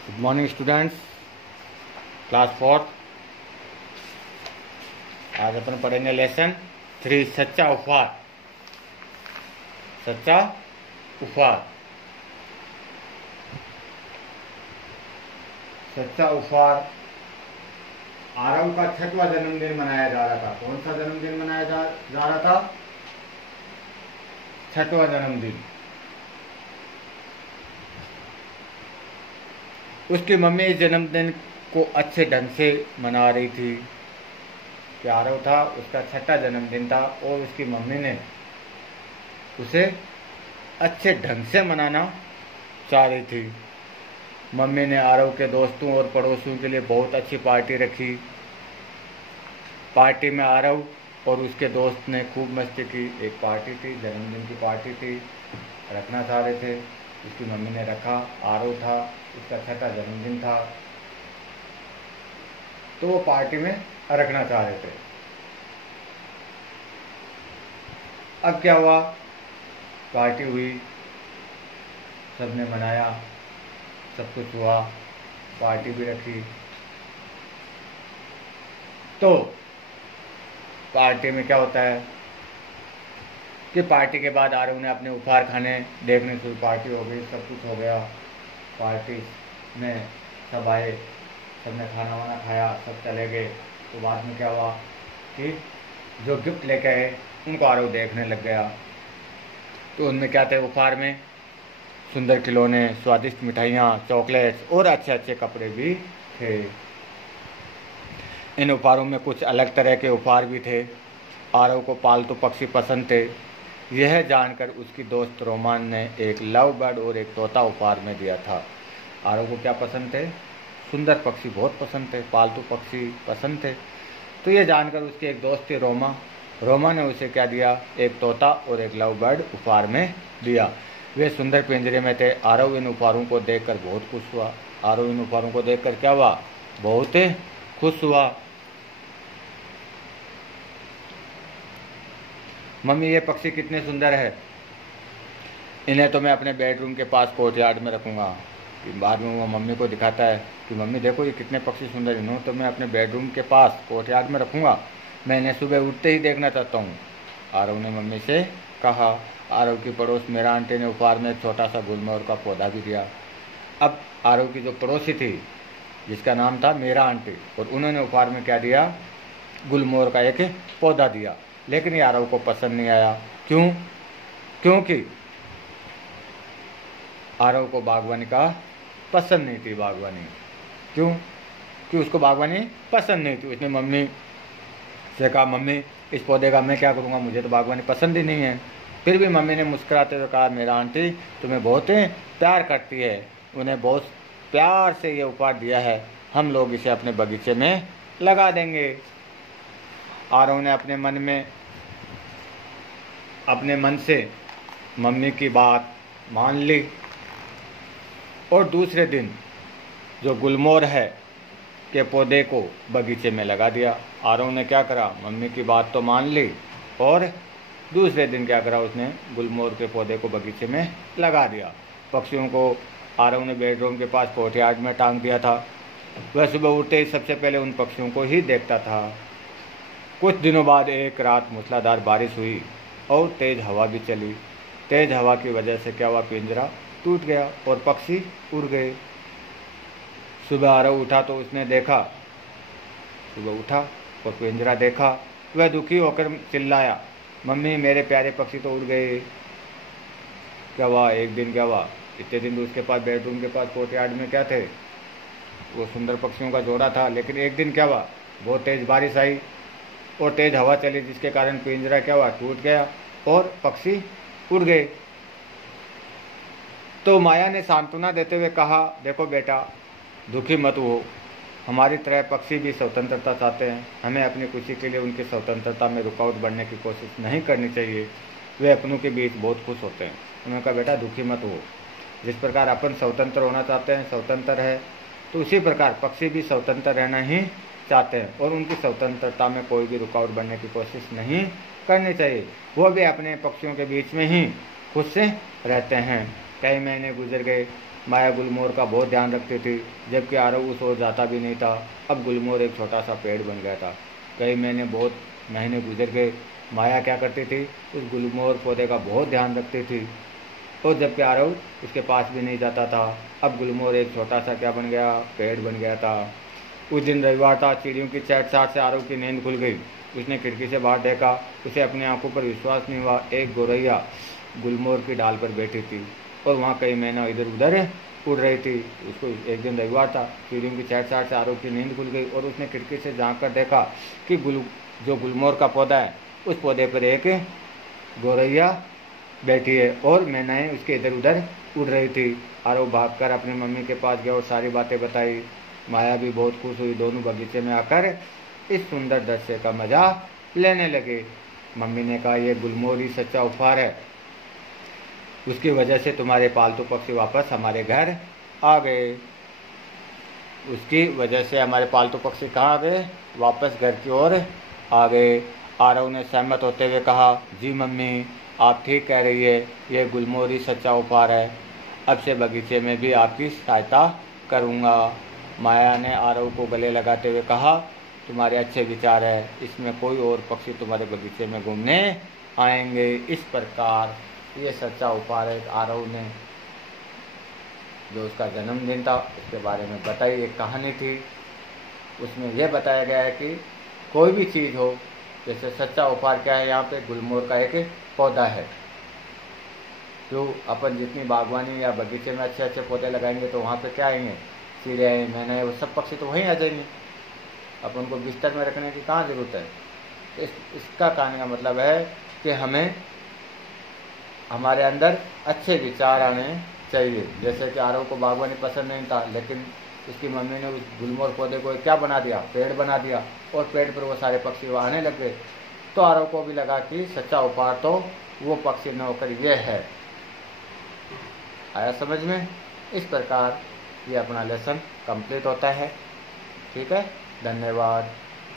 Good morning students, class fourth. आज अपन पढ़ेंगे lesson 3 सच्चा उपहार। सच्चा उपहार। सच्चा उपहार। आरव का 6वां जन्मदिन मनाया जा रहा था। कौन सा जन्मदिन मनाया जा रहा था? 6वां जन्मदिन। उसकी मम्मी इस जन्मदिन को अच्छे ढंग से मना रही थी। कि आरव था, उसका 6वां जन्मदिन था और उसकी मम्मी ने उसे अच्छे ढंग से मनाना चाह रही थी। मम्मी ने आरव के दोस्तों और पड़ोसियों के लिए बहुत अच्छी पार्टी रखी। पार्टी में आरव और उसके दोस्त ने खूब मस्ती की। एक पार्टी थी, जन्मदिन की पार्टी थी, रखना चाह रहे थे। उसकी मम्मी ने रखा। आरव था, उसका 6वां जन्मदिन था, तो वो पार्टी में रखना चाह रहे थे। अब क्या हुआ? पार्टी हुई, सबने मनाया, सब कुछ हुआ, पार्टी भी रखी। तो पार्टी में क्या होता है कि पार्टी के बाद आरव ने अपने उपहार खाने देखने से, पार्टी हो गई, सब कुछ हो गया, पार्टी में सब आए, सबने खाना वाना खाया, सब चले गए। तो बाद में क्या हुआ कि जो गिफ्ट लेके आए उनको आरव देखने लग गया। तो उनमें क्या थे? उपहार में सुंदर खिलौने, स्वादिष्ट मिठाइयाँ, चॉकलेट्स और अच्छे अच्छे कपड़े भी थे। इन उपहारों में कुछ अलग तरह के उपहार भी थे। आरव को पालतू पक्षी पसंद थे। यह जानकर उसकी दोस्त रोमान ने एक लव बर्ड और एक तोता उपहार में दिया था। आरव को क्या पसंद थे? सुंदर पक्षी बहुत पसंद थे, पालतू पक्षी पसंद थे। तो ये जानकर उसकी एक दोस्त थी रोमा। रोमा ने उसे क्या दिया? एक तोता और एक लव बर्ड उपहार में दिया। वे सुंदर पिंजरे में थे। आरव इन उपहारों को देखकर बहुत खुश हुआ। आरव इन उपहारों को देखकर क्या हुआ? बहुत खुश हुआ। मम्मी, ये पक्षी कितने सुंदर है, इन्हें तो मैं अपने बेडरूम के पास कोर्टयार्ड में रखूँगा। बाद में वो मम्मी को दिखाता है कि मम्मी देखो, ये कितने पक्षी सुंदर, इन्हों तो मैं अपने बेडरूम के पास कोर्टयार्ड में रखूँगा। मैं इन्हें सुबह उठते ही देखना चाहता हूँ, आरव ने मम्मी से कहा। आरव की पड़ोस मेरा आंटी ने उपहार में एक छोटा सा गुलमोहर का पौधा भी दिया। अब आरव की जो पड़ोसी थी, जिसका नाम था मेरा आंटी, और उन्होंने उपहार में क्या दिया? गुलमोहर का एक पौधा दिया। लेकिन ये आरव को पसंद नहीं आया। क्यों? क्योंकि आरव को बागवानी का पसंद नहीं थी। बागवानी क्यों? कि उसको बागवानी पसंद नहीं थी। उसने मम्मी से कहा, मम्मी इस पौधे का मैं क्या करूँगा, मुझे तो बागवानी पसंद ही नहीं है। फिर भी मम्मी ने मुस्कुराते हुए कहा, मेरा आंटी तुम्हें बहुत प्यार करती है, उन्हें बहुत प्यार से ये उपहार दिया है, हम लोग इसे अपने बगीचे में लगा देंगे। आरव ने अपने मन से मम्मी की बात मान ली और दूसरे दिन जो गुलमोहर है के पौधे को बगीचे में लगा दिया। आरव ने क्या करा? मम्मी की बात तो मान ली और दूसरे दिन क्या करा? उसने गुलमोहर के पौधे को बगीचे में लगा दिया। पक्षियों को आरव ने बेडरूम के पास कोर्टयार्ड में टांग दिया था। वह सुबह उठते ही सबसे पहले उन पक्षियों को ही देखता था। कुछ दिनों बाद एक रात मूसलाधार बारिश हुई और तेज़ हवा भी चली। तेज़ हवा की वजह से क्या हुआ? पिंजरा टूट गया और पक्षी उड़ गए। सुबह आरव उठा तो उसने देखा, सुबह उठा और पिंजरा देखा। वह दुखी होकर चिल्लाया, मम्मी मेरे प्यारे पक्षी तो उड़ गए। क्या हुआ? एक दिन क्या हुआ? इतने दिन तो उसके पास बेडरूम के पास कोर्टयार्ड में क्या थे? वो सुंदर पक्षियों का जोड़ा था। लेकिन एक दिन क्या हुआ? बहुत तेज़ बारिश आई और तेज़ हवा चली, जिसके कारण पिंजरा क्या हुआ? टूट गया और पक्षी उड़ गए। तो माया ने सांत्वना देते हुए कहा, देखो बेटा, दुखी मत हो, हमारी तरह पक्षी भी स्वतंत्रता चाहते हैं। हमें अपनी खुशी के लिए उनकी स्वतंत्रता में रुकावट बनने की कोशिश नहीं करनी चाहिए। वे अपनों के बीच बहुत खुश होते हैं। उन्होंने कहा, बेटा दुखी मत हो, जिस प्रकार अपन स्वतंत्र होना चाहते हैं, स्वतंत्र है, तो उसी प्रकार पक्षी भी स्वतंत्र रहना ही चाहते हैं और उनकी स्वतंत्रता में कोई भी रुकावट बनने की कोशिश नहीं करनी चाहिए। वो भी अपने पक्षियों के बीच में ही खुश से रहते हैं। कई महीने गुजर गए। माया गुलमोहर का बहुत ध्यान रखती थी, जबकि आरव उस ओर जाता भी नहीं था। अब गुलमोहर एक छोटा सा पेड़ बन गया था। कई महीने गुजर गए। माया क्या करती थी, उस गुलमोहर पौधे का बहुत ध्यान रखती थी, और जबकि आरव उसके पास भी नहीं जाता था। अब गुलमोहर एक छोटा सा क्या बन गया, पेड़ बन गया था। उस दिन रविवार था। चिड़ियों की चहचहाट से आरव की नींद खुल गई। उसने खिड़की से बाहर देखा। उसे अपनी आंखों पर विश्वास नहीं हुआ। एक गौरैया गुलमोहर की डाल पर बैठी थी, और वहाँ कई मैना इधर उधर उड़ रही थी। उसको एक दिन रविवार था। चिड़ियों की चहचहाट से आरव की नींद खुल गई, और उसने खिड़की से झांक कर देखा कि जो गुलमोहर का पौधा है, उस पौधे पर एक गौरैया बैठी है, और मैनाएं उसके इधर उधर उड़ रही थी। आरव भागकर अपनी मम्मी के पास गया और सारी बातें बताई। माया भी बहुत खुश हुई। दोनों बगीचे में आकर इस सुंदर दृश्य का मजा लेने लगे। मम्मी ने कहा, यह गुलमोहर ही सच्चा उपहार है। उसकी वजह से तुम्हारे पालतू पक्षी वापस हमारे घर आ गए। उसकी वजह से हमारे पालतू पक्षी कहाँ आ गए, वापस घर की ओर आ गए। आरव ने सहमत होते हुए कहा, जी मम्मी, आप ठीक कह रही है, यह गुलमोहर ही सच्चा उपहार है। अब से बगीचे में भी आपकी सहायता करूँगा। माया ने आरव को गले लगाते हुए कहा, तुम्हारे अच्छे विचार है, इसमें कोई और पक्षी तुम्हारे बगीचे में घूमने आएंगे। इस प्रकार ये सच्चा उपहार है। आरव ने जो उसका जन्मदिन था उसके बारे में बताई, एक कहानी थी। उसमें यह बताया गया है कि कोई भी चीज़ हो, जैसे सच्चा उपहार क्या है, यहाँ पे गुलमोहर का एक पौधा है। जो अपन जितनी बागवानी या बगीचे में अच्छे अच्छे पौधे लगाएंगे तो वहाँ पे क्या आएंगे, चिड़ियाँ, मैना, वो सब पक्षी तो वहीं आ जाएंगे। अपन को बिस्तर में रखने की कहाँ ज़रूरत है। इसका कहने का मतलब है कि हमें हमारे अंदर अच्छे विचार आने चाहिए। जैसे कि आरव को बागवानी पसंद नहीं था, लेकिन उसकी मम्मी ने उस गुलमोहर पौधे को क्या बना दिया, पेड़ बना दिया, और पेड़ पर वो सारे पक्षी आने लग गए। तो आरव को भी लगा कि सच्चा उपहार तो वो पक्षी न होकर ये है। आया समझ में। इस प्रकार ये अपना लेसन कंप्लीट होता है। ठीक है, धन्यवाद।